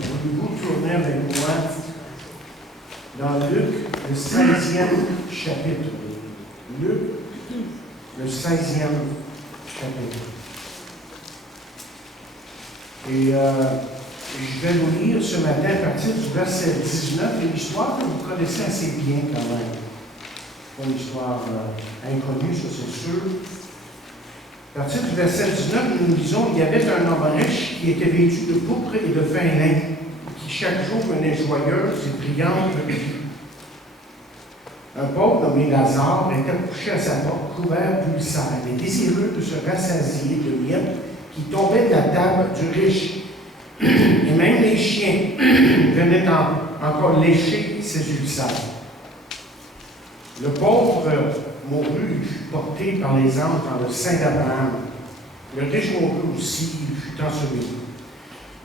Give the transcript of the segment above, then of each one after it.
voulez-vous tourner avec moi dans Luc, le 16e chapitre. Luc, le 16e chapitre. Et je vais vous lire ce matin à partir du verset 19, et l'histoire que vous connaissez assez bien quand même. Pas une histoire inconnue, ça c'est sûr. À partir du verset 19, nous lisons, il y avait un homme riche qui était vêtu de pourpre et de fin lin, qui chaque jour venait joyeuse et brillante de vie. Un pauvre nommé Lazare était couché à sa porte, couvert d'ulcères et désireux de se rassasier de miettes qui tombaient de la table du riche. Et même les chiens venaient encore lécher ses ulcères. Le pauvre mourut, il fut porté par les anges dans le sein d'Abraham. Le riche mourut aussi, il fut enseveli.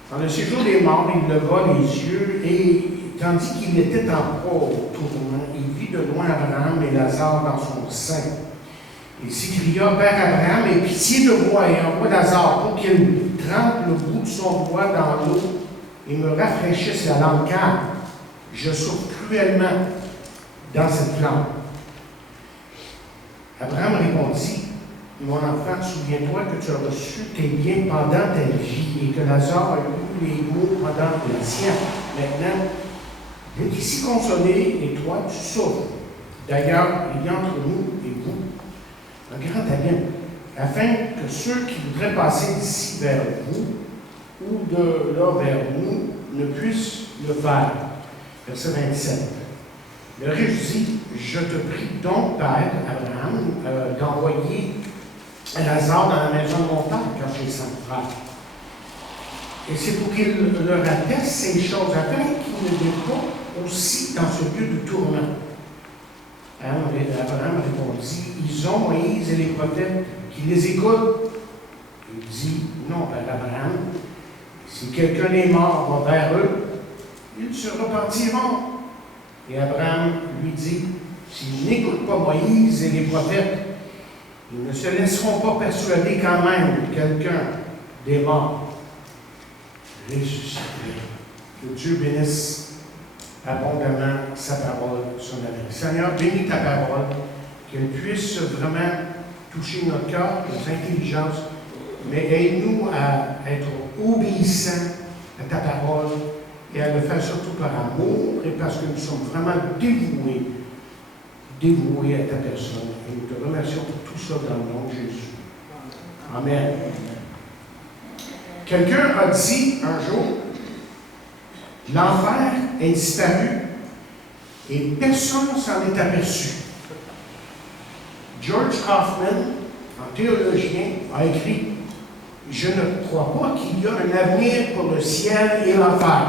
Dans le séjour des morts, il leva les yeux et, tandis qu'il était en proie au tourment, il vit de loin Abraham et Lazare dans son sein. Il s'écria, Père Abraham, aie pitié de moi et envoie Lazare pour qu'il trempe le bout de son doigt dans l'eau et me rafraîchisse la langue, car je souffre cruellement dans cette flamme. Abraham répondit, mon enfant, souviens-toi que tu as reçu tes biens pendant ta vie et que Lazare a eu les maux pendant la tienne. Maintenant, il est ici consolé et toi, tu souffres. D'ailleurs, il y a entre nous et vous un grand abîme, afin que ceux qui voudraient passer d'ici vers vous ou de là vers nous ne puissent le faire. Verset 27. Le riche dit, je te prie donc, Père Abraham, d'envoyer Lazare dans la maison de mon père, car j'ai 5 frères. Et c'est pour qu'il leur atteste ces choses, afin qu'ils ne viennent pas aussi dans ce lieu de tourment. Abraham répondit, ils ont Moïse et les prophètes qui les écoutent. Il dit, non, Père Abraham, si quelqu'un est mort, va vers eux, ils se repentiront. Et Abraham lui dit, s'ils n'écoutent pas Moïse et les prophètes, ils ne se laisseront pas persuader quand même quelqu'un des morts ressuscité. Que Dieu bénisse abondamment sa parole, son avis. Seigneur, bénis ta parole, qu'elle puisse vraiment toucher notre cœur, notre intelligence, mais aide-nous à être obéissants à ta parole et à le faire surtout par amour et parce que nous sommes vraiment dévoués à ta personne. Et nous te remercions pour tout ça dans le nom de Jésus. Amen. Quelqu'un a dit un jour, l'enfer est disparu et personne ne s'en est aperçu. George Kaufman, un théologien, a écrit « Je ne crois pas qu'il y a un avenir pour le ciel et l'enfer. »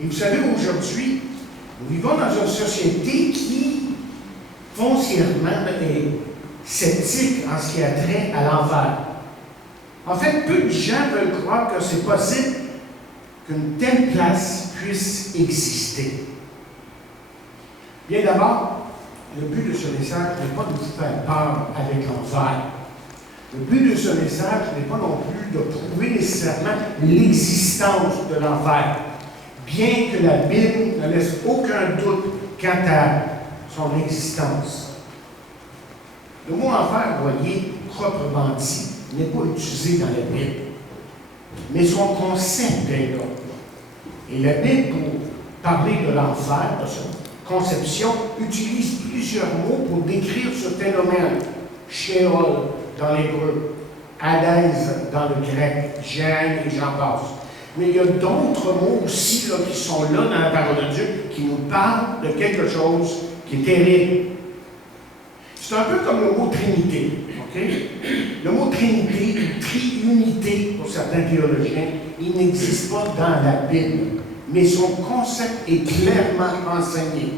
Et vous savez, aujourd'hui, nous vivons dans une société qui, foncièrement, est sceptique en ce qui a trait à l'enfer. En fait, peu de gens veulent croire que c'est possible qu'une telle place puisse exister. Bien d'abord, le but de ce message n'est pas de vous faire peur avec l'enfer. Le but de ce message n'est pas non plus de prouver nécessairement l'existence de l'enfer, bien que la Bible ne laisse aucun doute quant à son existence. Le mot enfer, voyez, proprement dit, n'est pas utilisé dans la Bible, mais son concept est là. Et la Bible, pour parler de l'enfer, de sa conception, utilise plusieurs mots pour décrire ce phénomène. Sheol dans l'hébreu, Hadès dans le grec, Géhenne et j'en passe. Mais il y a d'autres mots aussi là, qui sont là dans la parole de Dieu, qui nous parlent de quelque chose qui est terrible. C'est un peu comme le mot Trinité. Okay? Le mot Trinité, ou triunité pour certains théologiens, il n'existe pas dans la Bible, mais son concept est clairement enseigné.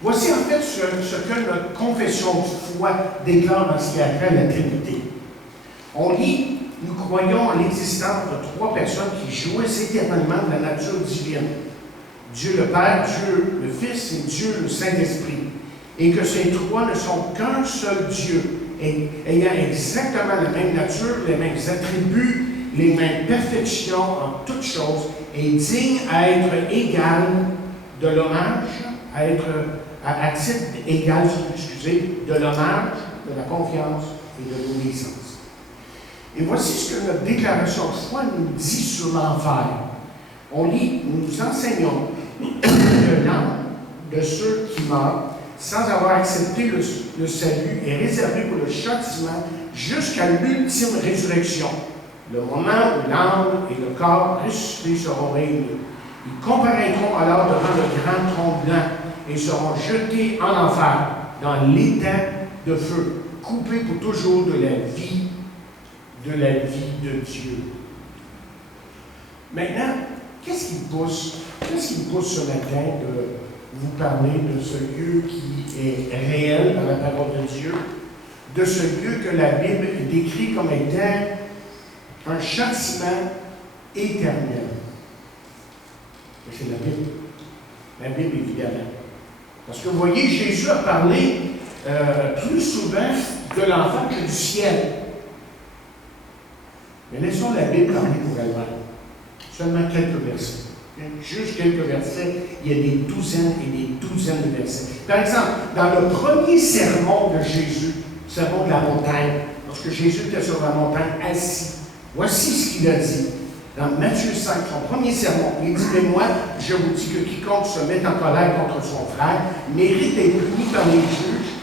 Voici en fait ce que notre confession de foi déclare dans ce qui a trait à la Trinité. On lit, nous croyons en l'existence de 3 personnes qui jouissent éternellement de la nature divine. Dieu le Père, Dieu le Fils et Dieu le Saint-Esprit. Et que ces 3 ne sont qu'un seul Dieu, ayant exactement la même nature, les mêmes attributs les mêmes perfections en toutes choses, est digne à être égal de l'hommage, à titre égal, excusez, de l'hommage, de la confiance et de l'obéissance. Et voici ce que notre déclaration de foi nous dit sur l'enfer. On lit, nous enseignons que l'âme de ceux qui meurent, sans avoir accepté le salut, est réservé pour le châtiment jusqu'à l'ultime résurrection, le moment où l'âme et le corps ressuscités seront réunis. Ils comparaîtront alors devant le grand trône blanc et seront jetés en enfer, dans l'étang de feu, coupés pour toujours de la vie de Dieu. Maintenant, qu'est-ce qui me pousse ce matin de vous parler de ce lieu qui est réel dans la parole de Dieu, de ce lieu que la Bible décrit comme étant un châtiment éternel? C'est la Bible. La Bible, évidemment. Parce que vous voyez, Jésus a parlé plus souvent de l'enfer que du ciel. Mais laissons la Bible parler pour elle-même. Seulement quelques versets. Juste quelques versets, il y a des douzaines et des douzaines de versets. Par exemple, dans le premier sermon de Jésus, le sermon de la montagne, lorsque Jésus était sur la montagne assis, voici ce qu'il a dit. Dans Matthieu 5, son premier sermon, il dit: mais moi, je vous dis que quiconque se met en colère contre son frère mérite d'être puni par les juges,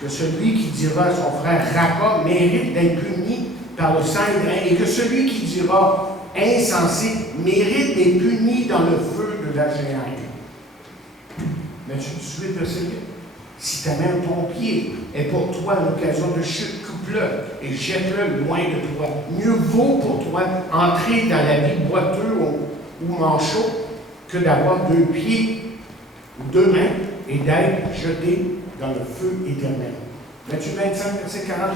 que celui qui dira à son frère Raca mérite d'être puni par le Saint-Grain, et que celui qui dira insensé mérite d'être puni dans le feu de la géhenne. Matthieu 18, verset 8. Si ta main ou ton pied est pour toi une occasion de chute, coupe-le et jette-le loin de toi. Mieux vaut pour toi entrer dans la vie boiteux ou manchot que d'avoir deux pieds ou deux mains et d'être jeté dans le feu éternel. Matthieu 25, verset 41.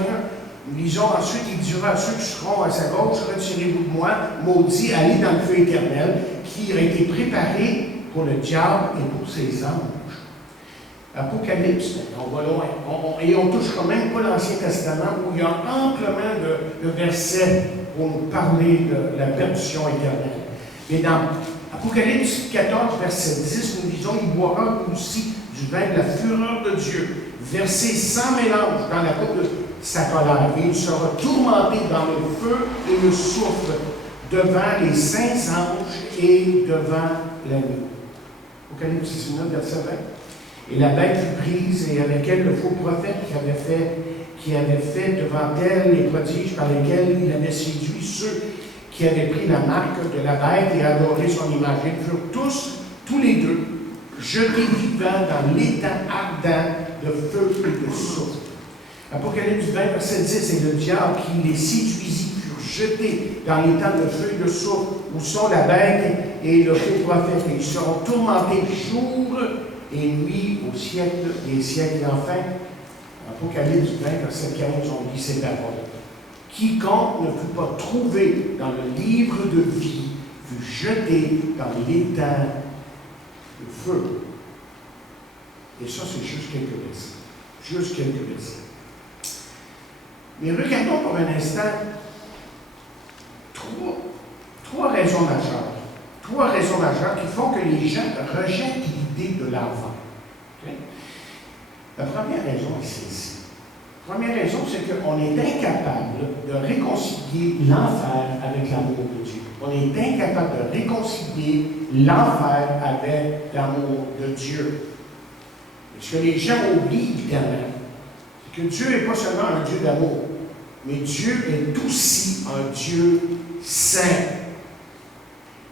Nous lisons ensuite: il dira à ceux qui seront à sa gauche: retirez-vous de moi, maudits, allez dans le feu éternel, qui a été préparé pour le diable et pour ses anges. Apocalypse, on va loin. Et on ne touche quand même pas l'Ancien Testament, où il y a amplement de versets pour nous parler de la perdition éternelle. Mais dans Apocalypse 14, verset 10, nous disons: il boira aussi du vin de la fureur de Dieu, versé sans mélange dans la coupe de sa colère, et il sera tourmenté dans le feu et le soufre devant les saints anges et devant la nuit. Apocalypse 19, verset 20. Et la bête fut prise, et avec elle le faux prophète qui avait fait devant elle les prodiges par lesquels il avait séduit ceux qui avaient pris la marque de la bête et adoré son image. Ils furent tous les deux, jetés vivants dans l'étang ardent de feu et de soufre. Apocalypse 20, verset 10, et le diable qui les séduisit furent jetés dans l'étang de feu et de soufre, où sont la bête et le faux prophète, et ils seront tourmentés jour et nuit au siècle des siècles. Et enfin, Apocalypse 20, verset 15, on lit ces paroles. Quiconque ne fut pas trouvé dans le livre de vie fut jeté dans l'étang de feu. Et ça, c'est juste quelques versets. Juste quelques versets. Mais regardons pour un instant trois raisons majeures. Trois raisons majeures qui font que les gens rejettent l'idée de l'enfer. Okay? La première raison est celle-ci. La première raison, c'est qu'on est incapable de réconcilier l'enfer avec l'amour de Dieu. On est incapable de réconcilier l'enfer avec l'amour de Dieu. Et ce que les gens oublient, évidemment, c'est que Dieu n'est pas seulement un Dieu d'amour, mais Dieu est aussi un Dieu saint.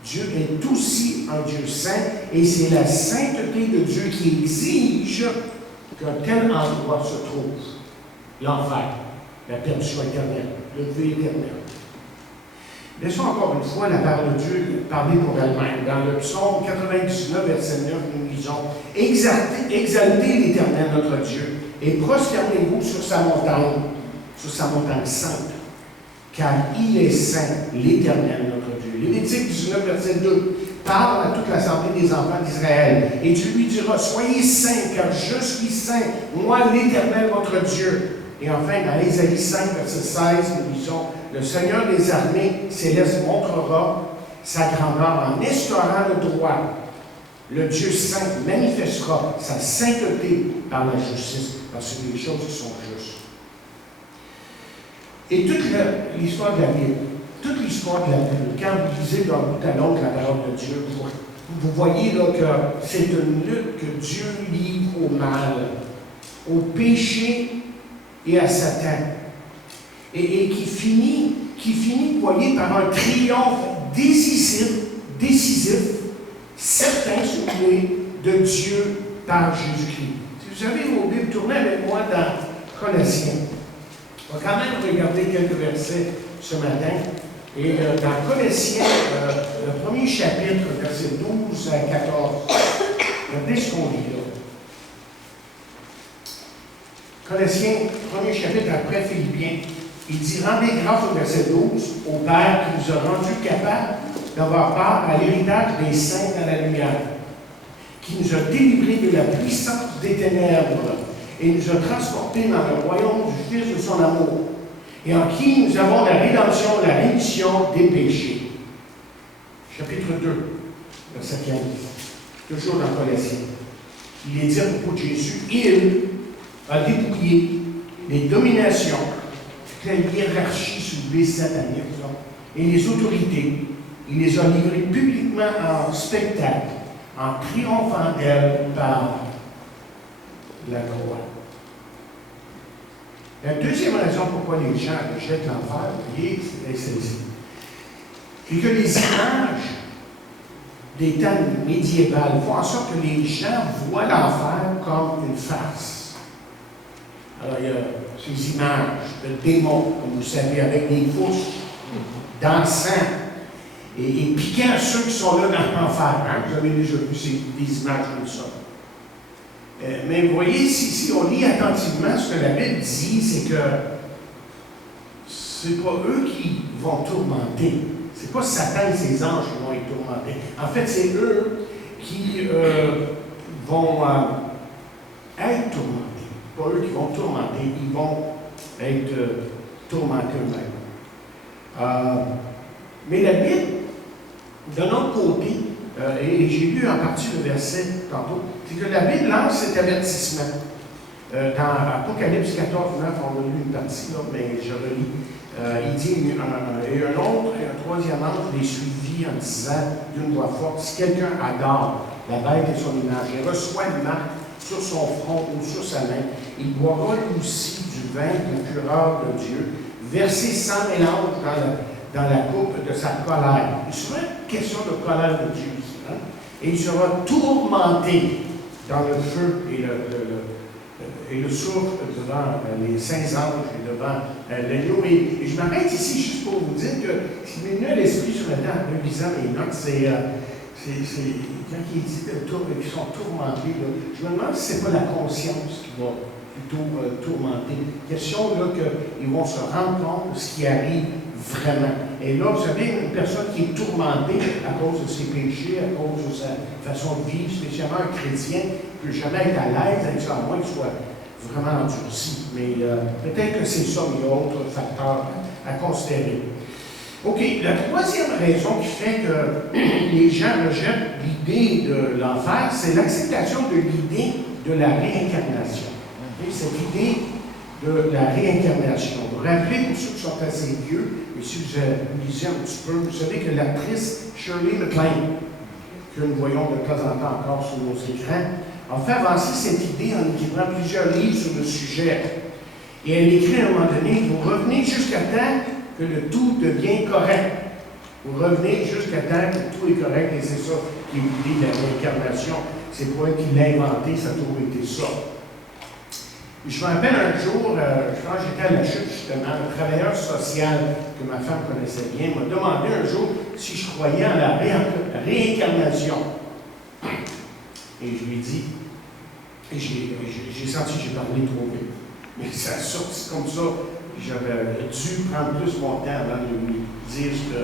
Dieu est aussi un Dieu saint, et c'est la sainteté de Dieu qui exige qu'un tel endroit se trouve. L'enfer, la perdition éternelle, le feu éternel. Laissons encore une fois la parole de Dieu parler pour elle-même. Dans le psaume 99, verset 9, nous lisons: exaltez l'Éternel notre Dieu, et prosternez-vous sur sa montagne sainte, car il est saint, l'Éternel notre Dieu. Lévitique 19, verset 2, parle à toute l'assemblée des enfants d'Israël, et Dieu lui dira: soyez saints, car je suis saint, moi l'Éternel votre Dieu. Et enfin, dans Ésaïe 5, verset 16, nous lisons: le Seigneur des armées célestes montrera sa grandeur en instaurant le droit. Le Dieu saint manifestera sa sainteté par la justice, parce que c'est des choses qui sont justes. Et toute l'histoire de la Bible, quand vous lisez d'un bout à l'autre la parole de Dieu, vous voyez là que c'est une lutte que Dieu livre au mal, au péché et à Satan. Et qui finit, vous voyez, par un triomphe décisif, certain, si vous voulez, de Dieu par Jésus-Christ. Si vous avez vos Bibles, tournez avec moi dans Colossiens. On va quand même regarder quelques versets ce matin. Et dans Colossiens, le premier chapitre, versets 12 à 14, regardez ce qu'on lit là. Colossiens, premier chapitre après Philippiens, il dit « Rendez grâce au verset 12 au Père qui nous a rendus capables d'avoir part à l'héritage des saints dans la lumière, qui nous a délivrés de la puissance des ténèbres et nous a transportés dans le royaume du Fils de son amour, et en qui nous avons la rédemption, la rémission des péchés. » Chapitre 2, verset 15, toujours dans Colossiens. Il est dit à propos de Jésus, il a dépouillé les dominations, la hiérarchie soulevée satanique, et les autorités. Il les a livrées publiquement en spectacle, en triomphant d'elles par la croix. La deuxième raison pourquoi les gens rejettent l'enfer, c'est celle-ci. C'est que les images des temps médiévaux font en sorte que les gens voient l'enfer comme une farce. Alors, il y a ces images de démons, comme vous savez, avec des fourches, d'encens, et piquant ceux qui sont là dans l'enfer. Hein? Vous avez déjà vu des images comme ça. Mais vous voyez, si on lit attentivement ce que la Bible dit, c'est que c'est pas eux qui vont tourmenter. C'est pas Satan et ses anges qui vont être tourmentés. En fait, c'est eux qui vont être tourmentés. Pas eux qui vont tourmenter, ils vont être tourmentés eux-mêmes. Mais la Bible, d'un autre côté, et j'ai lu en partie le verset tantôt, c'est que la Bible lance cet avertissement. Dans Apocalypse 14, 9, on a lu une partie, là, mais je relis. Il dit, et un autre, et un troisième ange les suivit en disant d'une voix forte, si quelqu'un adore la bête et son image, et reçoit une marque sur son front ou sur sa main, il boira aussi du vin de la fureur de Dieu, versé sans mélange dans la coupe de sa colère. Il sera question de colère de Dieu ici. Hein? Et il sera tourmenté dans le feu et le soufre devant les saints anges et devant l'agneau. Et je m'arrête ici juste pour vous dire que ce qui m'est venu à l'esprit sur la table en lisant mes notes, c'est quand il dit qu'ils sont tourmentés, là, je me demande si ce n'est pas la conscience qui va plutôt tourmenter. Question là qu'ils vont se rendre compte de ce qui arrive vraiment. Et là, vous savez, une personne qui est tourmentée à cause de ses péchés, à cause de sa façon de vivre, spécialement un chrétien, ne peut jamais être à l'aise avec ça, à moins qu'il soit vraiment endurci. Mais peut-être que c'est ça, mais il y a d'autres facteurs à considérer. OK, la troisième raison qui fait que les gens rejettent l'idée de l'enfer, c'est l'acceptation de l'idée de la réincarnation. Okay? Cette idée de la réincarnation. Vous vous rappelez, pour ceux qui sont assez vieux, et si vous lisez un petit peu, vous savez que l'actrice Shirley MacLaine, que nous voyons de temps en temps encore sur nos écrans, a fait avancer cette idée en écrivant plusieurs livres sur le sujet. Et elle écrit à un moment donné, vous revenez jusqu'à temps que le tout devient correct. Vous revenez jusqu'à temps que tout est correct, et c'est ça qui est l'idée de la réincarnation. C'est pas elle qui l'a inventé, ça a toujours été ça. Et je me rappelle un jour, quand j'étais à la chute, justement, un travailleur social que ma femme connaissait bien m'a demandé un jour si je croyais en la réincarnation. Et je lui ai dit, et j'ai senti que j'ai parlé trop vite. Mais ça a sorti comme ça. J'avais dû prendre plus mon temps avant de lui dire ce que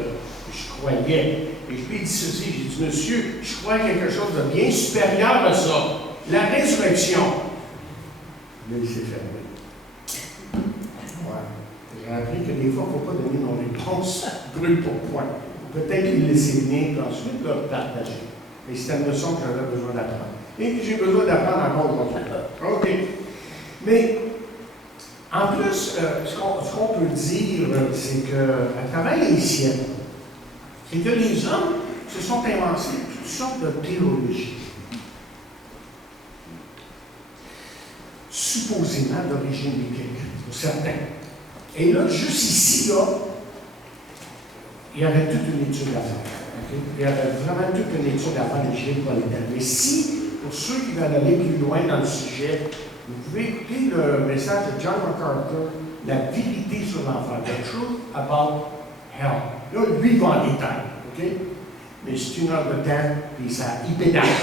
je croyais. Et je lui ai dit ceci, j'ai dit, monsieur, je crois à quelque chose de bien supérieur à ça, la résurrection. Là, il s'est fermé. Ouais. J'ai appris que des fois, il ne faut pas donner nos réponses brûle pour point. Peut-être les laisser venir, puis ensuite leur partager. Et c'est une leçon que j'avais besoin d'apprendre. Et j'ai besoin d'apprendre encore aujourd'hui. OK. Mais, en plus, ce qu'on peut dire, c'est qu'à travers les siècles, c'est que les hommes se sont inventés toutes sortes de théologies, supposément d'origine biblique, pour certains. Et là, juste ici, là, il y avait toute une étude à faire. Okay? Il y avait vraiment toute une étude à faire des chiffres monétaires. Mais si, pour ceux qui veulent aller plus loin dans le sujet, vous pouvez écouter le message de John MacArthur, La vérité sur l'enfer, The Truth About Hell. Là, lui, il va en détail. Okay? Mais c'est 1 heure de temps, puis ça, il pédale.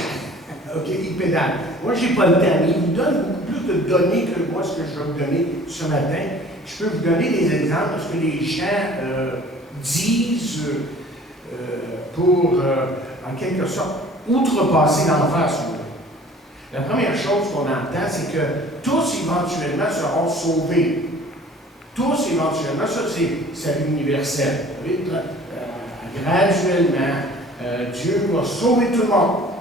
OK, il pédale. Moi, je n'ai pas le temps, mais il vous donne beaucoup plus de données que moi, ce que je vais vous donner ce matin. Je peux vous donner des exemples de ce que les gens disent pour, en quelque sorte, outrepasser l'enfer sur nous. La première chose qu'on entend, c'est que tous éventuellement seront sauvés. Tous éventuellement, ça c'est salut universel. Vous savez, graduellement, Dieu va sauver tout le monde.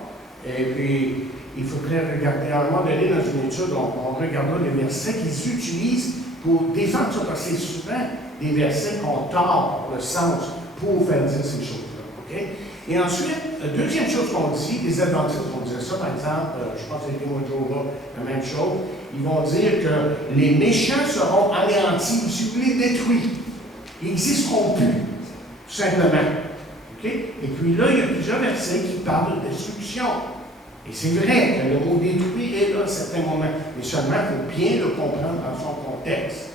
Et puis, il faudrait regarder, à un moment donné, dans une étude, on regardera les versets qu'ils utilisent pour défendre ça, parce que c'est souvent des versets qu'on tord le sens pour faire dire ces choses-là. Okay? Et ensuite, la deuxième chose qu'on dit, les adventistes vont dire ça, par exemple, je pense que les témoins de Jéhovah, la même chose, ils vont dire que les méchants seront anéantis, ou si vous voulez, détruits. Ils n'existeront plus, tout simplement. Okay? Et puis là, il y a plusieurs versets qui parlent de destruction. Et c'est vrai que le mot détruit est là à certains moments, mais seulement il faut bien le comprendre dans son contexte.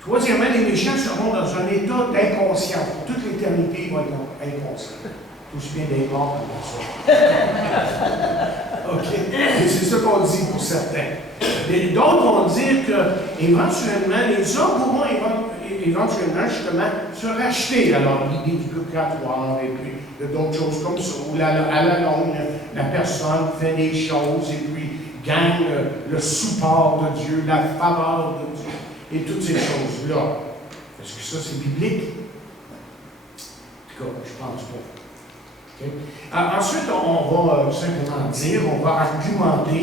Troisièmement, les méchants seront dans un état d'inconscience. Pour toute l'éternité, ils vont être inconscients. Aussi bien des morts que pour ça. OK? Et c'est ça qu'on dit pour certains. Et d'autres vont dire qu'éventuellement, les hommes pourront éventuellement, justement, se racheter. Alors, l'idée du purgatoire, et puis d'autres choses comme ça, où à la longue, la personne fait des choses et puis gagne le support de Dieu, la faveur de Dieu, et toutes ces choses-là. Est-ce que ça, c'est biblique? En tout cas, je pense pas. Okay? Ensuite, on va simplement dire, on va argumenter,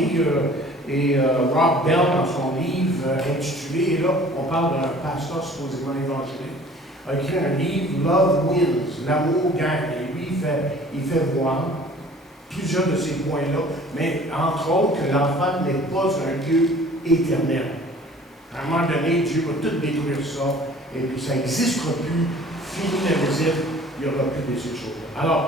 et Rob Bell, dans son livre intitulé, et là, on parle d'un pasteur supposément évangélique, a écrit un livre, Love Wins, l'amour gagne. Et lui, il fait voir plusieurs de ces points-là, mais entre autres que l'enfer n'est pas un lieu éternel. À un moment donné, Dieu va tout détruire ça, et puis ça n'existera plus, fini l'invisible, il n'y aura plus de ces choses-là. Alors,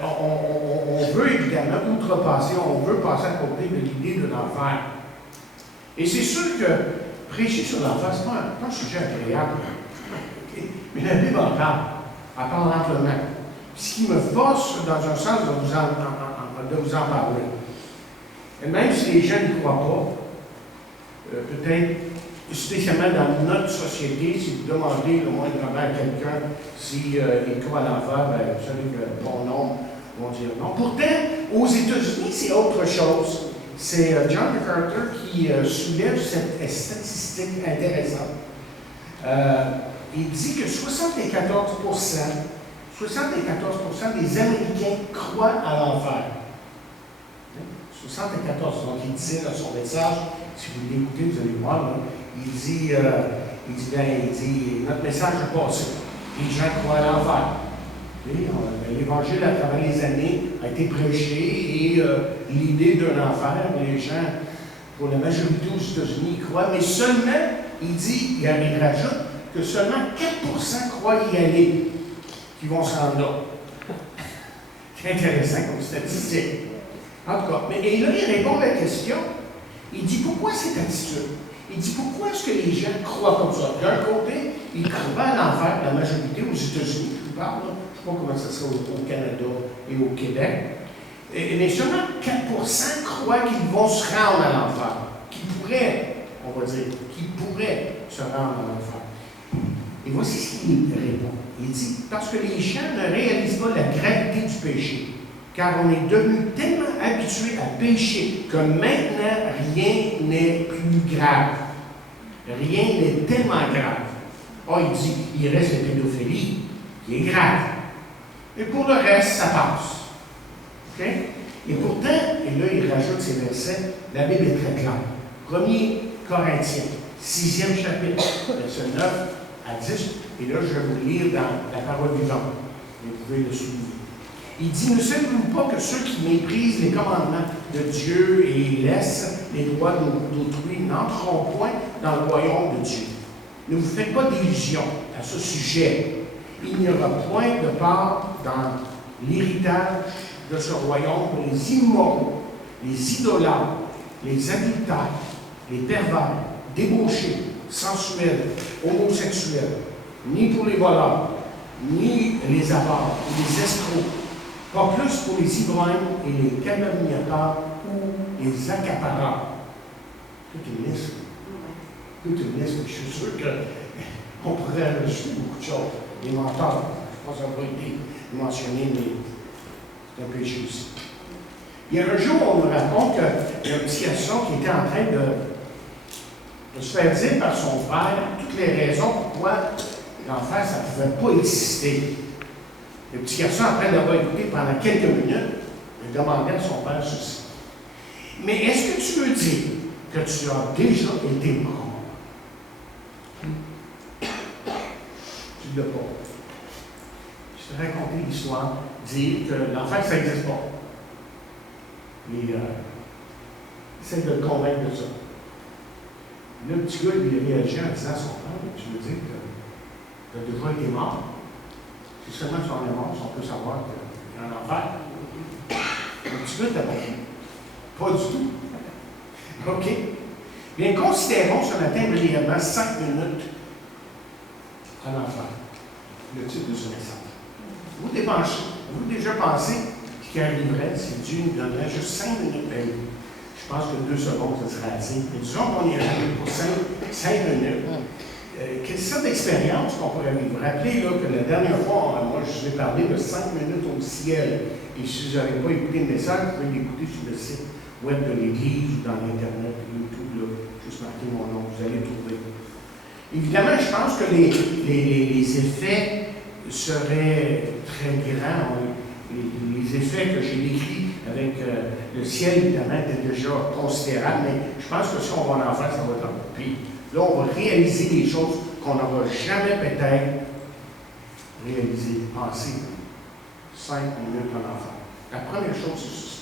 on veut évidemment outrepasser, on veut passer à côté de l'idée de l'enfer. Et c'est sûr que prêcher sur l'enfer, ce n'est pas un sujet agréable. Okay? Mais la Bible en parle. Elle parle amplement. Ce qui me force, dans un sens, de vous en parler. Et même si les gens n'y croient pas, peut-être, spécialement dans notre société, si vous demandez le moindrement à quelqu'un s'il croit à l'enfer, vous savez que bon nombre vont dire non. Pourtant, aux États-Unis, c'est autre chose. C'est John MacArthur qui soulève cette statistique intéressante. Il dit que 74% des Américains croient à l'enfer. 74, donc il disait dans son message, si vous l'écoutez, vous allez voir, là, il dit, notre message est passé. Les gens croient à l'enfer. L'Évangile, à travers les années, a été prêché et l'idée d'un enfer, les gens, pour la majorité aux États-Unis, y croient, mais seulement, il rajoute que seulement 4% croient y aller, qui vont se rendre là. C'est intéressant comme statistique. En tout cas, et là, il répond à la question. Il dit pourquoi cette attitude? Il dit pourquoi est-ce que les gens croient comme ça? D'un côté, ils croient à l'enfer, la majorité aux États-Unis, je parle, je ne sais pas comment ça sera au Canada et au Québec, mais seulement 4% croient qu'ils vont se rendre à l'enfer, qu'ils pourraient, on va dire, qu'ils pourraient se rendre à l'enfer. Et voici ce qu'il répond. Il dit, parce que les gens ne réalisent pas la gravité du péché, car on est devenu tellement habitué à pécher que maintenant, rien n'est plus grave. Rien n'est tellement grave. Oh, il dit, il reste la pédophilie, qui est grave. Et pour le reste, ça passe. OK? Et pourtant, et là, il rajoute ces versets, la Bible est très claire. 1er Corinthiens, 6e chapitre, verset 9 à 10, et là, je vais vous lire dans la parole vivante. Vous pouvez le souligner. Il dit, ne savez-vous pas que ceux qui méprisent les commandements de Dieu et laissent les droits d'autrui n'entreront point dans le royaume de Dieu? Ne vous faites pas d'illusions à ce sujet. Il n'y aura point de part dans l'héritage de ce royaume pour les immoraux, les idolâtres, les adultères, les pervers, débauchés, sensuels, homosexuels, ni pour les voleurs, ni les avares, ou les escrocs, pas plus pour les ivrognes et les calomniateurs ou les accapareurs. Toute une liste. Toute une liste. Je suis sûr qu'on pourrait rajouter beaucoup de choses. Les menteurs, je pense que ça n'a pas été mentionné, mais c'est un péché aussi. Il y a un jour, on nous raconte qu'il y a un petit garçon qui était en train de se faire dire par son frère toutes les raisons pourquoi l'enfer, ça ne pouvait pas exister. Le petit garçon, après l'avoir écouté pendant quelques minutes, il demandait à son père ceci. Mais est-ce que tu veux dire que tu as déjà été mort? Tu ne l'as pas. Je te racontais l'histoire, dire que l'enfer, ça n'existe pas. Et essaie de le convaincre de ça. Le petit gars, il a réagi en disant à son père, tu veux dire que tu as déjà été mort? C'est seulement si on est mort, on peut savoir qu'il y a un enfer. Le petit gars t'a pas dit. Pas du tout. OK? Bien, considérons ce matin brièvement 5 minutes à l'enfer. Le titre de ce message. Vous déjà pensé ce qui arriverait si Dieu nous donnerait juste 5 minutes de vie? Je pense que 2 secondes, ça serait assez. Mais disons qu'on est arrivé pour 5 minutes. Quelle sorte d'expérience qu'on pourrait vivre? Rappelez là, que la dernière fois, moi, je vous ai parlé de 5 minutes au ciel. Et si vous n'avez pas écouté le message, vous pouvez l'écouter sur le site web de l'Église ou dans l'Internet, YouTube, là, juste marquez mon nom, vous allez trouver. Évidemment, je pense que les effets seraient très grands. Les effets que j'ai décrits avec le ciel, évidemment, étaient déjà considérables, mais je pense que si on va en faire, ça va être encore pire. Là, on va réaliser des choses qu'on n'aura jamais peut-être réalisées, pensées. 5 minutes en enfer. La première chose, c'est ceci.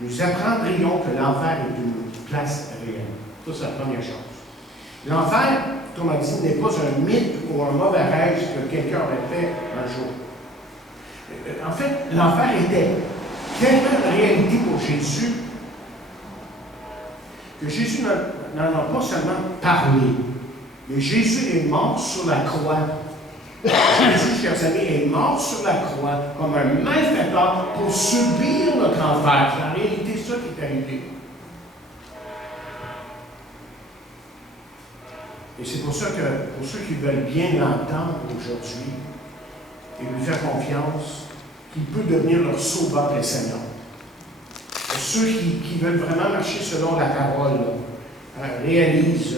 Nous apprendrions que l'enfer est une place réelle. Ça, c'est la première chose. L'enfer, comme on dit, n'est pas un mythe ou un mauvais rêve que quelqu'un aurait fait un jour. En fait, l'enfer était tellement une réalité pour Jésus que Jésus n'en a pas seulement parlé, mais Jésus est mort sur la croix. Jésus, chers amis, est mort sur la croix comme un malfaiteur pour subir notre enfer. C'est en réalité ça qui est arrivé. Et c'est pour ça que, pour ceux qui veulent bien l'entendre aujourd'hui et lui faire confiance, qu'il peut devenir leur sauveur et Seigneur. Pour ceux qui veulent vraiment marcher selon la parole, réalisent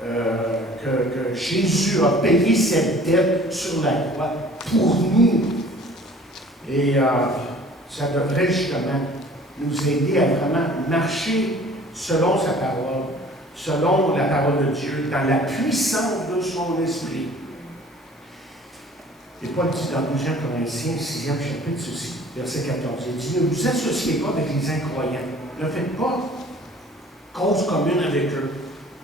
que Jésus a payé cette dette sur la croix pour nous. Et ça devrait justement nous aider à vraiment marcher selon sa parole, selon la parole de Dieu, dans la puissance de son esprit. Et Paul dit dans 2 Corinthiens, 6e chapitre, ceci, verset 14, il dit, ne vous associez pas avec les incroyants. Ne faites pas cause commune avec eux.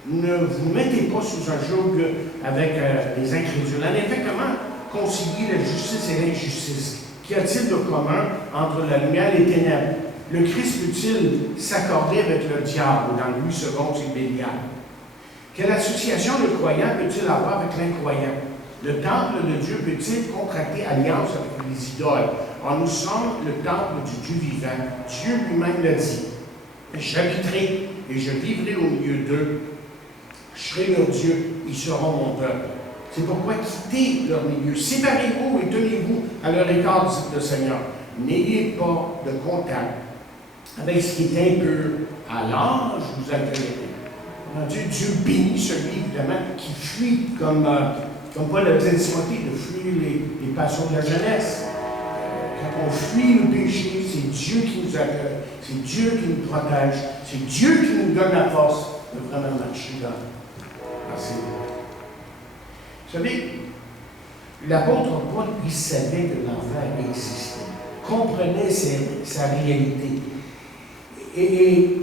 Ne vous mettez pas sous un joug avec les incrédules. En effet, comment concilier la justice et l'injustice? Qu'y a-t-il de commun entre la lumière et les ténèbres? Le Christ peut-il s'accorder avec le diable dans Louis II et Bélial? Quelle association le croyant peut-il avoir avec l'incroyant? Le temple de Dieu peut-il contracter alliance avec les idoles? Or, nous sommes le temple du Dieu vivant. Dieu lui-même l'a dit. J'habiterai et je vivrai au milieu d'eux. Je serai leur Dieu, ils seront mon peuple. C'est pourquoi quittez leur milieu. Séparez-vous et tenez-vous à leur écart, dit le Seigneur. N'ayez pas de contact avec ce qui est impur. Alors, je vous accueillerai. Dieu bénit celui, évidemment, qui fuit comme Comme Paul a dit à Timothée, de fuir les passions de la jeunesse. Quand on fuit le péché, c'est Dieu qui nous accueille, c'est Dieu qui nous protège, c'est Dieu qui nous donne la force de vraiment marcher dans ses voies. Vous savez, l'apôtre Paul, il savait que l'enfer existait, comprenait sa réalité. Et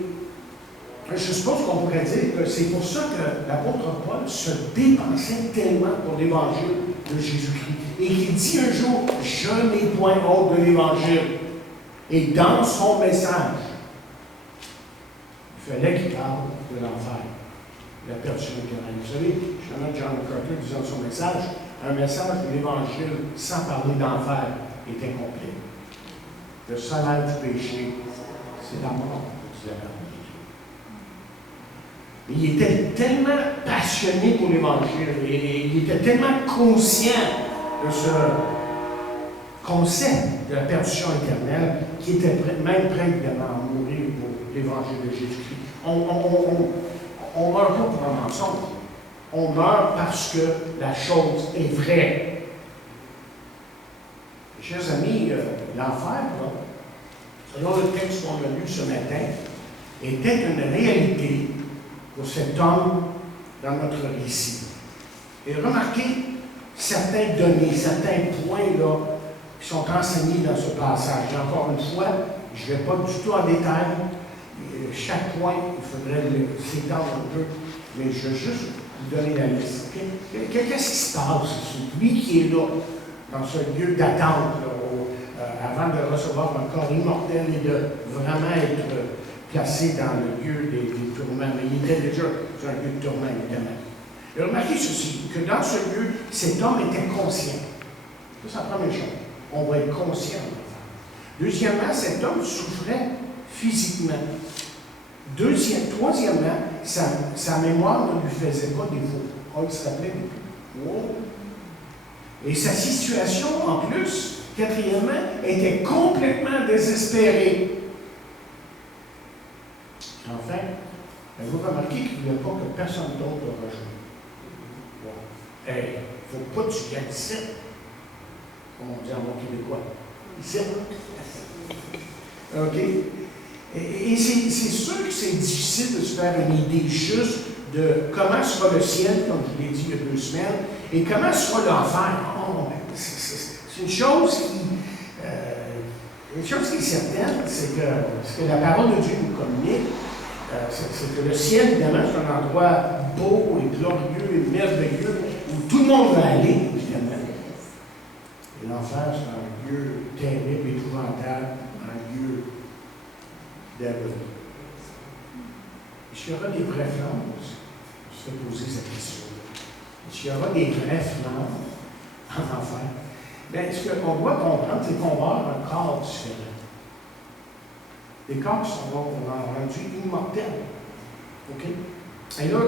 je suppose qu'on pourrait dire que c'est pour ça que l'apôtre Paul se dépensait tellement pour l'évangile de Jésus-Christ. Et qu'il dit un jour, je n'ai point honte de l'évangile. Et dans son message, il fallait qu'il parle de l'enfer, la perdition éternelle. Vous savez, justement, John MacArthur disait dans son message, un message de l'évangile sans parler d'enfer est incomplet. Le salaire du péché, c'est la mort, dit la parole. Il était tellement passionné pour l'Évangile et il était tellement conscient de ce concept de la perdition éternelle qu'il était même prêt évidemment à mourir pour l'Évangile de Jésus-Christ. On ne meurt pas pour un mensonge. On meurt parce que la chose est vraie. Chers amis, l'enfer, selon le texte qu'on a lu ce matin, était une réalité pour cet homme dans notre récit. Et remarquez certaines données, certains points là, qui sont enseignés dans ce passage. Et encore une fois, je ne vais pas du tout en détail. Chaque point, il faudrait s'étendre un peu, mais je vais juste vous donner la liste. Okay? Qu'est-ce qui se passe ici? Lui qui est là, dans ce lieu d'attente, avant de recevoir un corps immortel et de vraiment être placé dans le lieu des tourments. Mais il était déjà dans un lieu de tourment, évidemment. Et remarquez ceci, que dans ce lieu, cet homme était conscient. C'est la première chose. On va être conscient. Deuxièmement, cet homme souffrait physiquement. Troisièmement, sa mémoire ne lui faisait pas défaut. On se rappelait depuis. Wow. Et sa situation, en plus, quatrièmement, était complètement désespérée. Enfin, vous remarquez qu'il ne voulait pas que personne d'autre le rejoigne. Bon. Hey, il ne faut pas que tu gagnes ici. Comme on dit en bon québécois. Ici. OK? Et c'est sûr que c'est difficile de se faire une idée juste de comment sera le ciel, comme je l'ai dit il y a 2 semaines, et comment sera l'enfer. Oh, c'est une chose qui est certaine, c'est que ce que la parole de Dieu nous communique, c'est que le ciel, évidemment, c'est un endroit beau et glorieux et merveilleux où tout le monde va aller, évidemment. Et l'enfer, c'est un lieu terrible, épouvantable, un lieu d'avenir. Est-ce qu'il y aura des vraies flammes? Je vais poser cette question. Est-ce qu'il y aura des vraies flammes en enfer? Bien, ce qu'on doit comprendre, c'est qu'on va avoir un corps différent. Les corps sont rendus immortels. OK? Et là,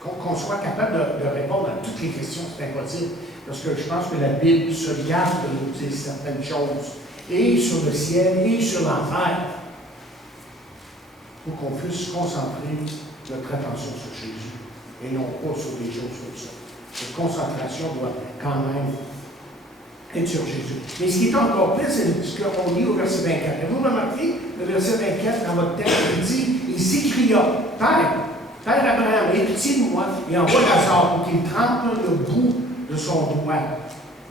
qu'on soit capable de répondre à toutes les questions, c'est impossible. Parce que je pense que la Bible se garde de nous dire certaines choses, et sur le ciel, et sur l'enfer, pour qu'on puisse concentrer notre attention sur Jésus, et non pas sur des choses comme ça. Cette concentration doit quand même être sur Jésus. Mais ce qui est encore pire, c'est ce qu'on lit au verset 24. Et vous remarquez, le verset 24, dans votre texte, il dit, il s'écria, Père Abraham, aie pitié de moi, et envoie Lazare pour qu'il trempe le bout de son doigt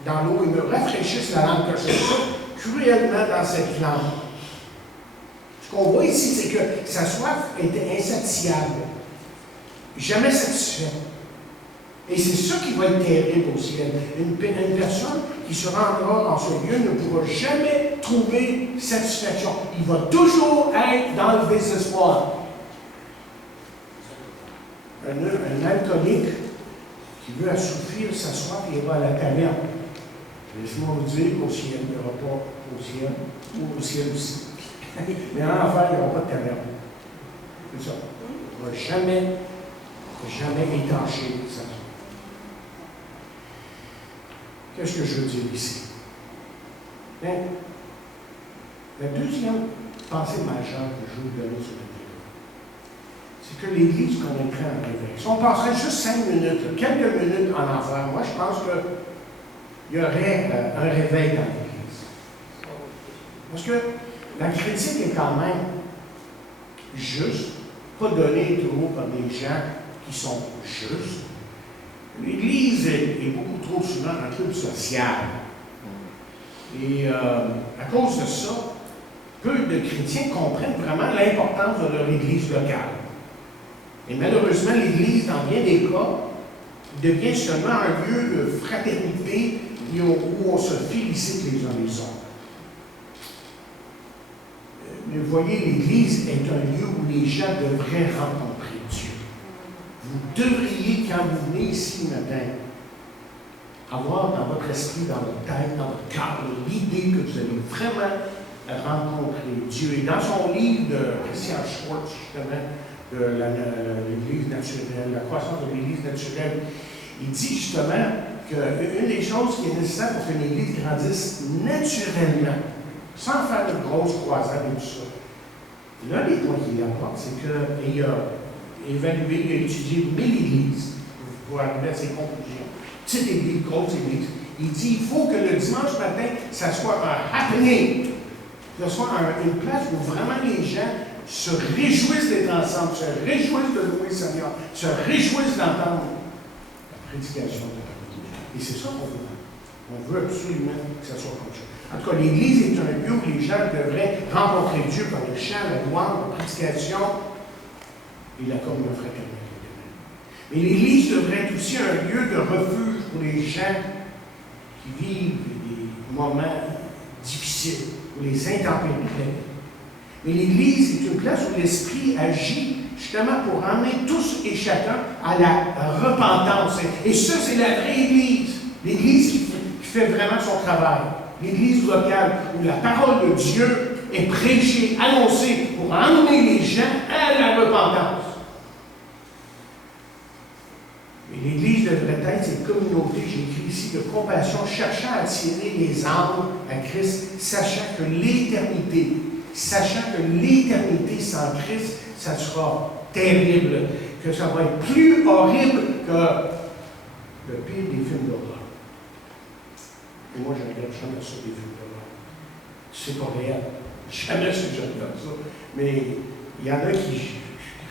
dans l'eau et me rafraîchisse la langue, que je souffre cruellement dans cette flamme. Ce qu'on voit ici, c'est que sa soif était insatiable, jamais satisfaite. Et c'est ça qui va être terrible au ciel. Une personne qui se rendra en ce lieu ne pourra jamais trouver satisfaction. Il va toujours être dans le désespoir. Un alcoolique qui veut assouvir sa soif, il va à la taverne. Laissez-moi vous dire qu'au ciel, il n'y aura pas au ciel, ou au ciel aussi. Mais en enfer, il n'y aura pas de taverne. C'est ça. Il ne va jamais étancher sa soif. Qu'est-ce que je veux dire ici? Bien, la deuxième pensée majeure que je veux vous donner sur la c'est que l'Église connaîtrait un réveil. Si on passerait juste 5 minutes, quelques minutes en enfer, moi je pense qu'il y aurait un réveil dans l'Église. Parce que la critique est quand même juste, pas donnée toujours par des gens qui sont justes. L'Église est beaucoup trop souvent un club social. Et à cause de ça, peu de chrétiens comprennent vraiment l'importance de leur Église locale. Et malheureusement, l'Église, dans bien des cas, devient seulement un lieu de fraternité où on se félicite les uns les autres. Mais vous voyez, l'Église est un lieu où les gens devraient rencontrer Dieu. Vous devriez, quand vous venez ici matin, avoir dans votre esprit, dans votre tête, dans votre cœur, l'idée que vous allez vraiment rencontrer Dieu. Et dans son livre de Christian Schwartz, justement, de l'Église naturelle, la croissance de l'Église naturelle, il dit justement qu'une des choses qui est nécessaire pour qu'une Église grandisse naturellement, sans faire de grosses croisades et tout ça, l'un des points qu'il apporte, c'est qu'il a évalué, il a étudié 1000 églises pour arriver à ses conclusions. Petite église, grosse église. Il dit il faut que le dimanche matin, ça soit un happening, que ce soit une place où vraiment les gens se réjouissent d'être ensemble, se réjouissent de louer le Seigneur, se réjouissent d'entendre la prédication de la Bible. Et c'est ça qu'on veut. On veut absolument que ça soit comme ça. En tout cas, l'Église est un lieu où les gens devraient rencontrer Dieu par le chant, la louange, la prédication et la communion fraternelle. Mais l'Église devrait être aussi un lieu de refuge pour les gens qui vivent des moments difficiles, ou les intempéries. Mais l'Église est une place où l'Esprit agit justement pour emmener tous et chacun à la repentance. Et ça, c'est la vraie Église. L'Église qui fait vraiment son travail. L'Église locale où la parole de Dieu est prêchée, annoncée pour emmener les gens à la repentance. Et l'Église devrait être cette communauté, j'ai écrit ici, de compassion, cherchant à attirer les âmes à Christ, sachant que l'éternité sans Christ, ça sera terrible, que ça va être plus horrible que le pire des films d'horreur. Et moi, je regarde jamais ça, des films d'horreur. C'est pas réel. Jamais ce que je regarde ça. Mais il y en a qui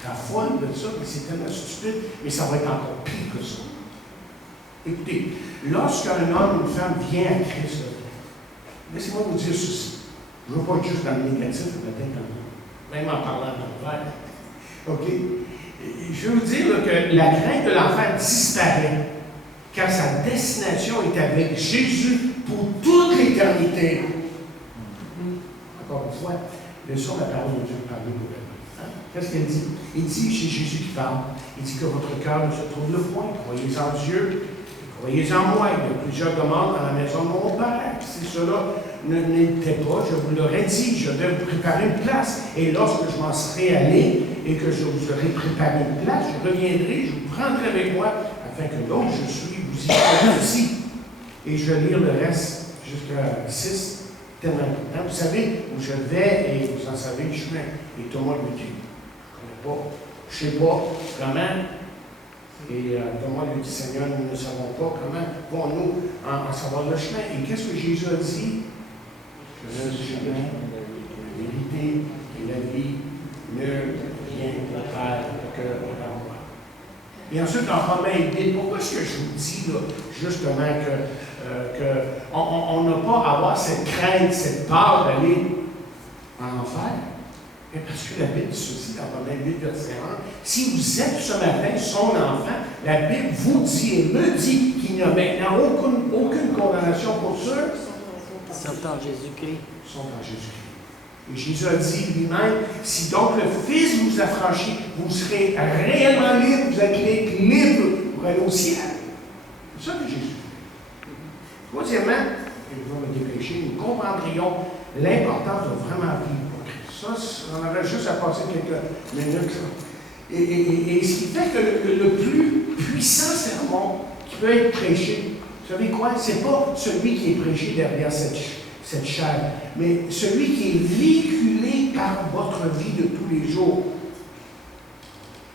raffolent de ça, mais c'est tellement stupide, mais ça va être encore pire que ça. Écoutez, lorsqu'un homme ou une femme vient à Christ, laissez-moi vous dire ceci. Je ne veux pas être juste dans le négatif, même en parlant de l'enfer. OK? Je veux vous dire là, que la crainte de l'enfer disparaît car sa destination est avec Jésus pour toute l'éternité. Encore une fois, laissons la parole de Dieu parler pour elle. Hein? Qu'est-ce qu'elle dit? Il dit, c'est Jésus qui parle, il dit que votre cœur ne se trouve le point. Croyez en Dieu, croyez en moi. Il y a plusieurs demandes dans la maison de mon Père. Si cela n'était pas, je vous l'aurais dit, je vais vous préparer une place. Et lorsque je m'en serai allé et que je vous aurai préparé une place, je reviendrai, je vous prendrai avec moi, afin que là où je suis, vous y soyez aussi. Et je vais lire le reste jusqu'à 6, tellement important. Vous savez où je vais et vous en savez le chemin. Et Thomas lui dit, je ne connais pas, je ne sais pas comment. Et Thomas lui dit, Seigneur, nous ne savons pas comment vont-nous en savoir le chemin. Et qu'est-ce que Jésus a dit? Je suis le chemin, la vérité et la vie. Nul vient au Père que par moi. Et ensuite, en Romains 8, pourquoi est-ce que je vous dis là, justement qu'on n'a pas à avoir cette crainte, cette peur d'aller en enfer? Mais parce que la Bible dit ceci dans Romains 8, verset 1. Si vous êtes ce matin son enfant, la Bible vous dit et me dit qu'il n'y a maintenant aucune condamnation pour ceux qui sont en Jésus-Christ. Et Jésus a dit lui-même, si donc le Fils vous affranchit, vous serez réellement libre, vous êtes libre pour aller au ciel. C'est ça que Jésus fait. Troisièmement, et nous allons me dépêcher, nous comprendrions l'importance de vraiment vivre pour Christ. Ça, on aurait juste à passer quelques minutes. Et ce qui fait que le plus puissant sermon qui peut être prêché, vous savez quoi? Ce n'est pas celui qui est prêché derrière cette chair, mais celui qui est véhiculé par votre vie de tous les jours.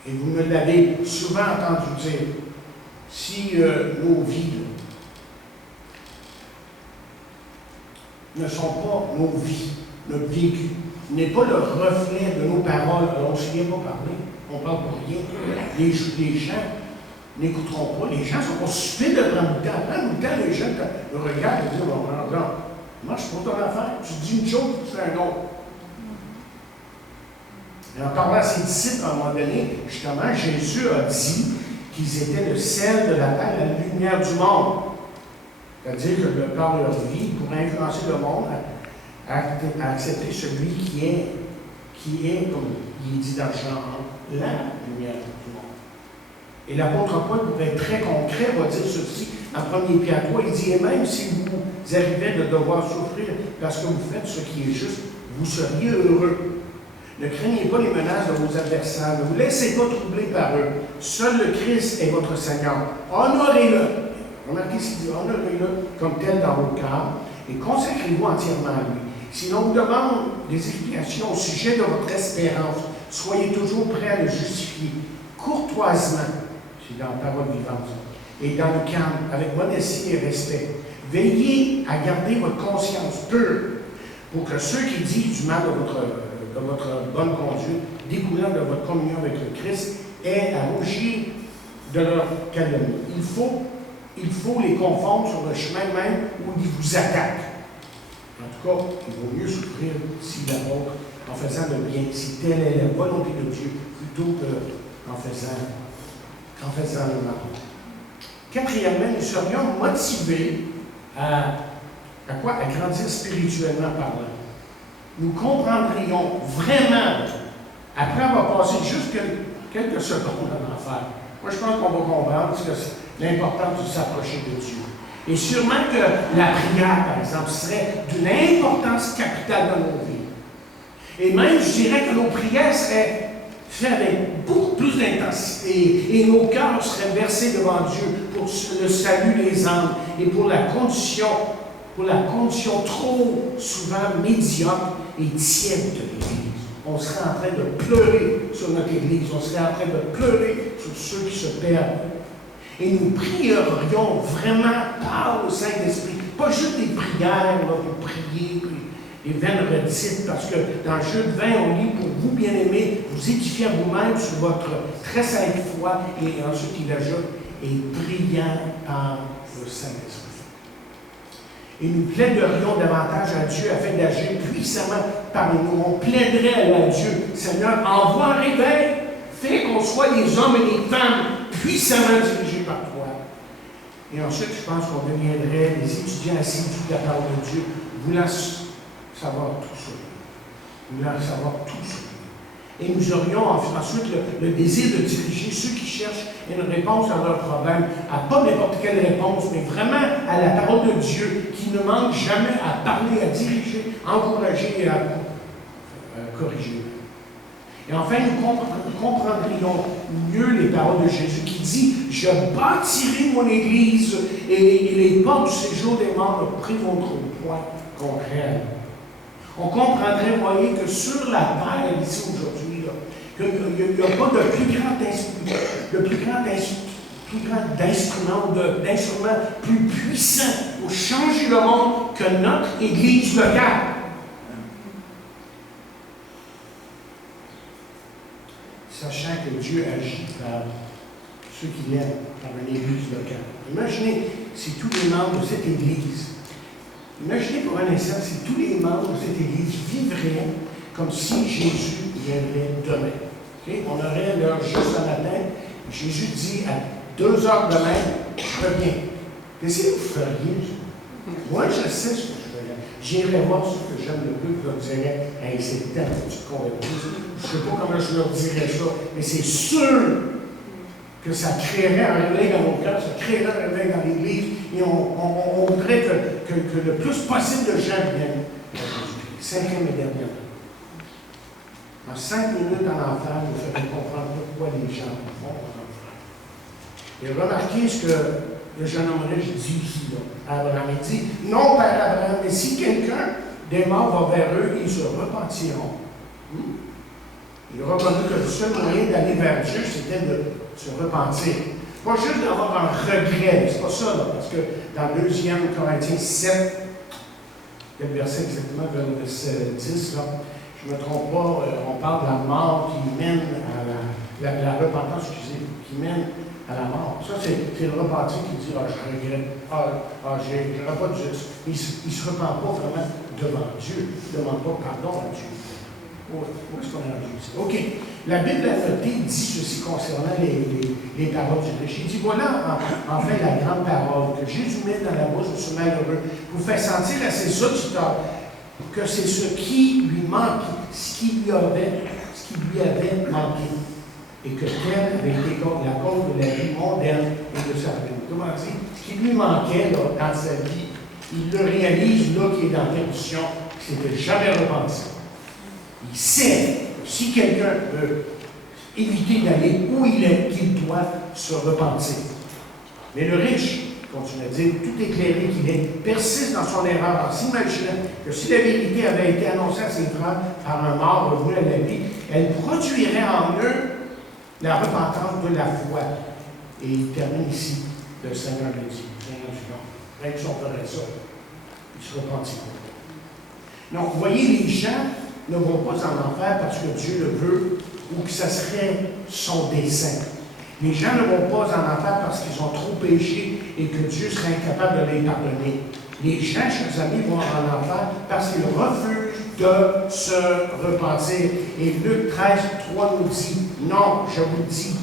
Et vous me l'avez souvent entendu dire, si nos vies ne sont pas nos vies, notre vécu, n'est pas le reflet de nos paroles, alors on ne sait bien pas parler, on ne parle pour rien. Les gens n'écouteront pas, les gens ne sont pas stupides de prendre le temps. Prendre le temps, les gens te regardent et disent, bon, non, marche pour ton affaire, tu dis une chose, tu fais un autre. Et en parlant à ses disciples, à un moment donné, justement, Jésus a dit qu'ils étaient le sel de la terre, la lumière du monde. C'est-à-dire que par leur vie, pour influencer le monde à accepter celui qui est, comme il est dit dans Jean 1, la lumière du monde. Et l'apôtre Paul, pour être très concret, va dire ceci en 1 Pierre 3, il dit, et même si vous arrivez de devoir souffrir parce que vous faites ce qui est juste, vous seriez heureux. Ne craignez pas les menaces de vos adversaires, ne vous laissez pas troubler par eux. Seul le Christ est votre Seigneur. Honorez-le. Remarquez ce qu'il dit, honorez-le comme tel dans vos cœurs et consacrez-vous entièrement à lui. S'il vous demande des explications au sujet de votre espérance, soyez toujours prêts à le justifier, courtoisement, c'est dans la parole vivante, et dans le calme, avec modestie et respect. Veillez à garder votre conscience pure pour que ceux qui disent du mal de votre bonne conduite, découlant de votre communion avec le Christ, aient à rougir de leur calomnie. Il faut les confondre sur le chemin même où ils vous attaquent. En tout cas, il vaut mieux souffrir s'il apôtre en faisant le bien, si telle est la volonté de Dieu, plutôt qu'en faisant le mal. Quatrièmement, nous serions motivés à quoi? À grandir spirituellement parlant. Nous comprendrions vraiment, après avoir passé juste quelques secondes en enfer. Moi, je pense qu'on va comprendre l'importance de s'approcher de Dieu. Et sûrement que la prière, par exemple, serait d'une importance capitale dans nos vies. Et même, je dirais que nos prières seraient faites avec beaucoup plus d'intensité et nos cœurs seraient versés devant Dieu pour le salut des âmes et pour la condition trop souvent médiocre et tiède de l'Église. On serait en train de pleurer sur notre Église, on serait en train de pleurer sur ceux qui se perdent. Et nous prierions vraiment par le Saint-Esprit, pas juste des prières là, pour prier, les vaines redites, parce que dans Jude 20, on lit pour vous, bien-aimés, vous édifiez vous-même sur votre très sainte foi, et ensuite il ajoute, et priant par le Saint-Esprit. Et nous plaiderions davantage à Dieu afin d'agir puissamment parmi nous. On plaiderait à Dieu, Seigneur, envoie un réveil, fais qu'on soit les hommes et les femmes puissamment dirigés par toi. Et ensuite, je pense qu'on deviendrait des étudiants assidus de la parole de Dieu, voulant savoir tout sur lui. Voulant savoir tout sur lui. Et nous aurions ensuite le désir de diriger ceux qui cherchent une réponse à leurs problèmes, à pas n'importe quelle réponse, mais vraiment à la parole de Dieu qui ne manque jamais à parler, à diriger, à encourager et à corriger. Et enfin, nous comprendrions mieux les paroles de Jésus qui dit « Je bâtirai mon Église et les portes du séjour des morts ne prévaudront point contre elle. » On comprendrait, voyez, que sur la terre, ici aujourd'hui, qu'il n'y a pas de plus grand d'instrument plus puissant pour changer le monde que notre Église locale. Sachant que Dieu agit par ceux qui l'aiment, par une Église locale. Imaginez si tous les membres de cette Église, imaginez pour un instant si tous les membres de cette Église vivraient comme si Jésus viendrait demain. Okay? On aurait l'heure juste à matin. Jésus dit à 2 heures demain, je reviens. Qu'est-ce que vous feriez? Moi, je sais ce que je ferais. J'irais voir ce que j'aime le plus, je leur dirais, hey, c'est tellement du convaincu. Je ne sais pas comment je leur dirais ça, mais c'est sûr que ça créerait un réveil dans nos cœurs, ça créerait un réveil dans l'Église, et on voudrait que le plus possible de gens viennent. 5e et dernière. En 5 minutes en enfer, vous ferez comprendre pourquoi les gens vont en enfer. Et remarquez ce que le jeune homme riche dit ici, là, à Abraham. Il dit, non, Père Abraham, mais si quelqu'un des morts va vers eux, ils se repentiront. Il a reconnu que le seul moyen d'aller vers Dieu, c'était de se repentir. Pas juste d'avoir un regret, c'est pas ça, là, parce que dans 2 Corinthiens 7, quel verset exactement, le verset 10, là, je ne me trompe pas, on parle de la mort qui mène à la repentance, excusez, qui mène à la mort. Ça, c'est le repentir qui dit, je regrette, j'aurais pas dû. Il ne se repent pas vraiment devant Dieu, il ne demande pas pardon à Dieu. Où est-ce qu'on est rendu ici? OK. La Bible a noté dit ceci concernant les paroles du riche. Il dit, voilà en fait la grande parole que Jésus met dans la bouche de ce malheureux pour faire sentir à ses auditeurs que c'est ce qui lui manque, ce qui lui avait manqué, et que telle avait été la cause de la vie mondaine et de sa vie. Comment dire, ce qui lui manquait là, dans sa vie, il le réalise là qu'il est dans perdition, qu'il ne s'était jamais repenti. Il sait que si quelqu'un veut éviter d'aller où il est, qu'il doit se repentir. Mais le riche, continue à dire, tout éclairé qu'il est, persiste dans son erreur en s'imaginant que si la vérité avait été annoncée à ses frères par un mort revenu à la vie, elle produirait en eux la repentance de la foi. Et il termine ici, le Seigneur le dit. Même si on ferait ça, il se repentit. Donc, vous voyez, les gens ne vont pas en enfer parce que Dieu le veut ou que ce serait son dessein. Les gens ne vont pas en enfer parce qu'ils ont trop péché et que Dieu serait incapable de les pardonner. Les gens, chers amis, vont en enfer parce qu'ils refusent de se repentir. Et Luc 13, 3 nous dit, non, je vous le dis,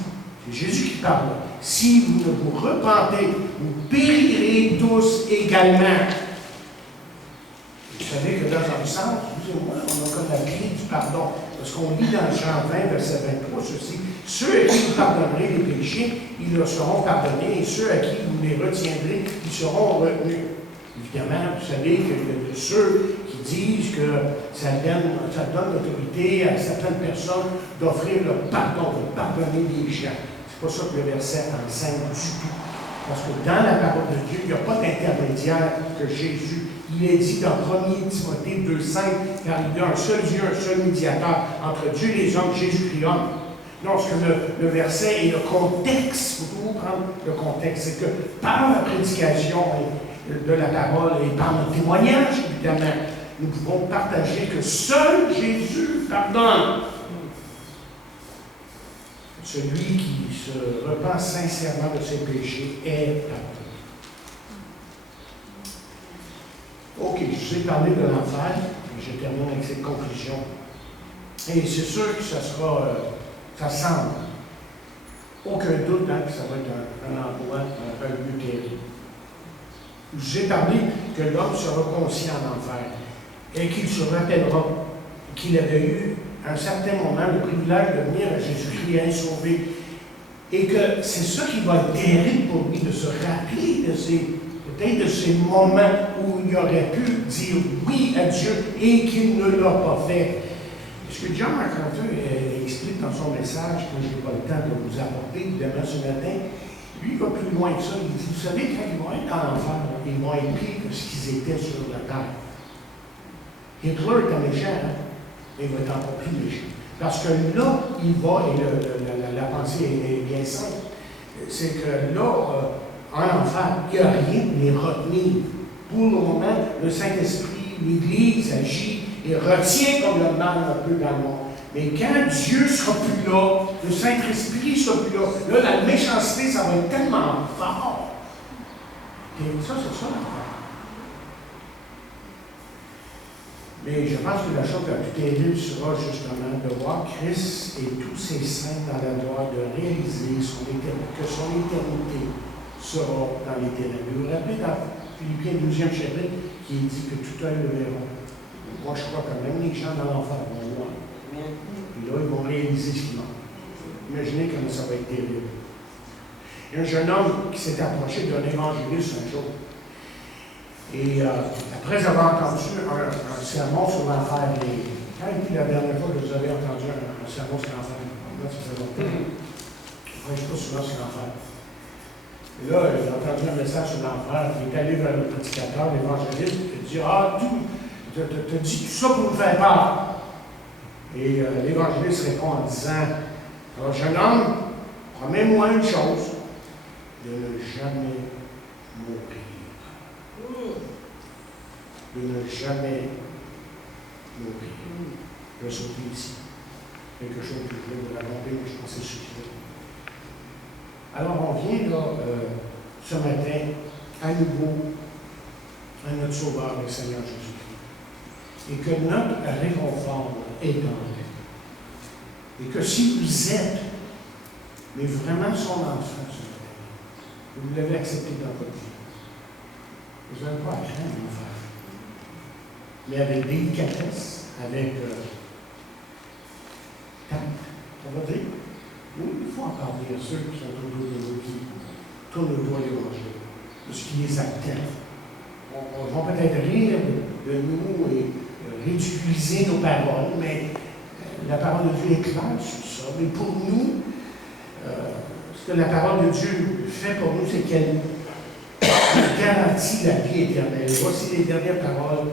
c'est Jésus qui parle. Si vous ne vous repentez, vous périrez tous également. Vous savez que dans un sens, vous et moi, on a comme la clé du pardon. Parce qu'on lit dans Jean 20, verset 23, ceci, ceux à qui vous pardonnerez les péchés, ils leur seront pardonnés, et ceux à qui vous les retiendrez, ils seront retenus. Évidemment, vous savez que ceux qui disent que ça donne l'autorité à certaines personnes d'offrir le pardon, de pardonner les gens. C'est pas ça que le verset enseigne du tout. Parce que dans la parole de Dieu, il n'y a pas d'intermédiaire que Jésus. Il est dit dans 1 Timothée 2,5, car il y a un seul Dieu, un seul médiateur entre Dieu et les hommes, Jésus-Christ homme. Non, ce que le verset et le contexte, il faut toujours prendre le contexte, c'est que par la prédication de la parole et par notre témoignage, évidemment, nous pouvons partager que seul Jésus pardonne. Celui qui se repent sincèrement de ses péchés est pardonné. OK, je vous ai parlé de l'enfer, et je termine avec cette conclusion. Et c'est sûr que ça semble, aucun doute que ça va être un endroit, un lieu terrible. Je vous ai parlé que l'homme sera conscient en enfer, et qu'il se rappellera qu'il avait eu, à un certain moment, le privilège de venir à Jésus-Christ et sauver, et que c'est ça qui va être terrible pour lui, de se rappeler de peut-être de ces moments où il aurait pu dire oui à Dieu et qu'il ne l'a pas fait. Ce que John MacArthur explique dans son message, que je n'ai pas le temps de vous apporter, évidemment, ce matin, lui, il va plus loin que ça. Il dit, vous savez, quand ils vont être dans l'enfer, ils vont être pires que ce qu'ils étaient sur la terre. Hitler est un méchant, hein? Il va être encore plus méchant. Parce que là, il va, et la pensée est bien simple, c'est que là, en enfer, il n'y a rien de les retenir. Pour le moment, le Saint-Esprit, l'Église agit et retient comme le mal un peu dans le monde. Mais quand Dieu ne sera plus là, le Saint-Esprit ne sera plus là, la méchanceté, ça va être tellement fort. Et ça, c'est ça l'enfer. Mais je pense que la chose la plus terrible sera justement de voir Christ et tous ses saints dans la gloire, de réaliser que son éternité sera dans les ténèbres. Vous vous rappelez dans Philippiens 12e chapitre, qui dit que tout œil le verra. Moi, je crois que même les gens dans l'enfer vont le voir. Puis là, ils vont réaliser ce qu'ils ont. Imaginez comment ça va être terrible. Il y a un jeune homme qui s'est approché d'un évangéliste un jour. Et après avoir entendu un sermon sur l'enfer, quand était la dernière fois que vous avez entendu un sermon sur l'enfer? Moi, ça fait longtemps. Je ne sais pas souvent sur l'enfer. Et là, j'ai entendu un message sur l'enfer. Il est allé vers le prédicateur, l'évangéliste, il dit, tu as dit tout ça pour nous faire peur. Et l'évangéliste répond en disant, alors jeune homme, promets-moi une chose, de ne jamais mourir. De ne jamais mourir. Je vais sauter ici. Quelque chose que je voulais vous raconter, mais je pense que c'est suffisant. Alors on vient là, ce matin, à nouveau, à notre Sauveur, le Seigneur Jésus-Christ. Et que notre réconfort est en lui. Et que si vous êtes, mais vraiment son enfant, vous l'avez accepté dans votre vie, vous n'avez pas à craindre l'enfer. Mais avec délicatesse, avec tact, on va dire. Oui, il faut encore dire ceux qui sont autour de nous, qui tournent le doigt à l'évangile, de ce qui les attend. On va peut-être rire de nous et ridiculiser nos paroles, mais la parole de Dieu est claire sur ça. Mais pour nous, ce que la parole de Dieu fait pour nous, c'est qu'elle garantit la vie éternelle. Voici les dernières paroles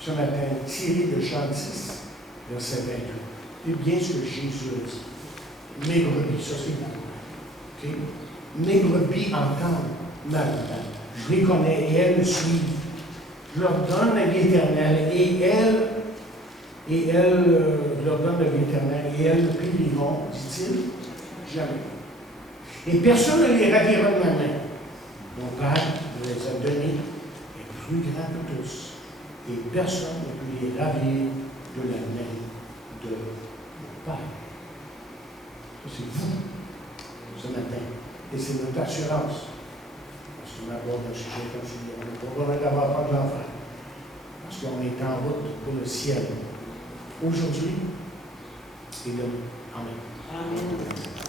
ce matin, tirées de Jean 10, verset 22. C'est bien ce que Jésus a dit. Mes brebis, ça c'est beaucoup. Okay? Mes brebis entendent ma voix. Je les connais et elles me suivent. Je leur donne la vie éternelle et elles leur donnent la vie éternelle et elles ne périront, dit-il, jamais. Et personne ne les ravira de ma main. Mon Père me les a donnés est plus grand que tous. Et personne ne peut les ravir de la main de mon Père. Ça, c'est vous, ce matin. Et c'est notre assurance. Parce qu'on aborde un sujet comme celui-là. On n'a pas besoin d'avoir peur de l'enfer. Parce qu'on est en route pour le ciel. Aujourd'hui et demain. Amen. Amen.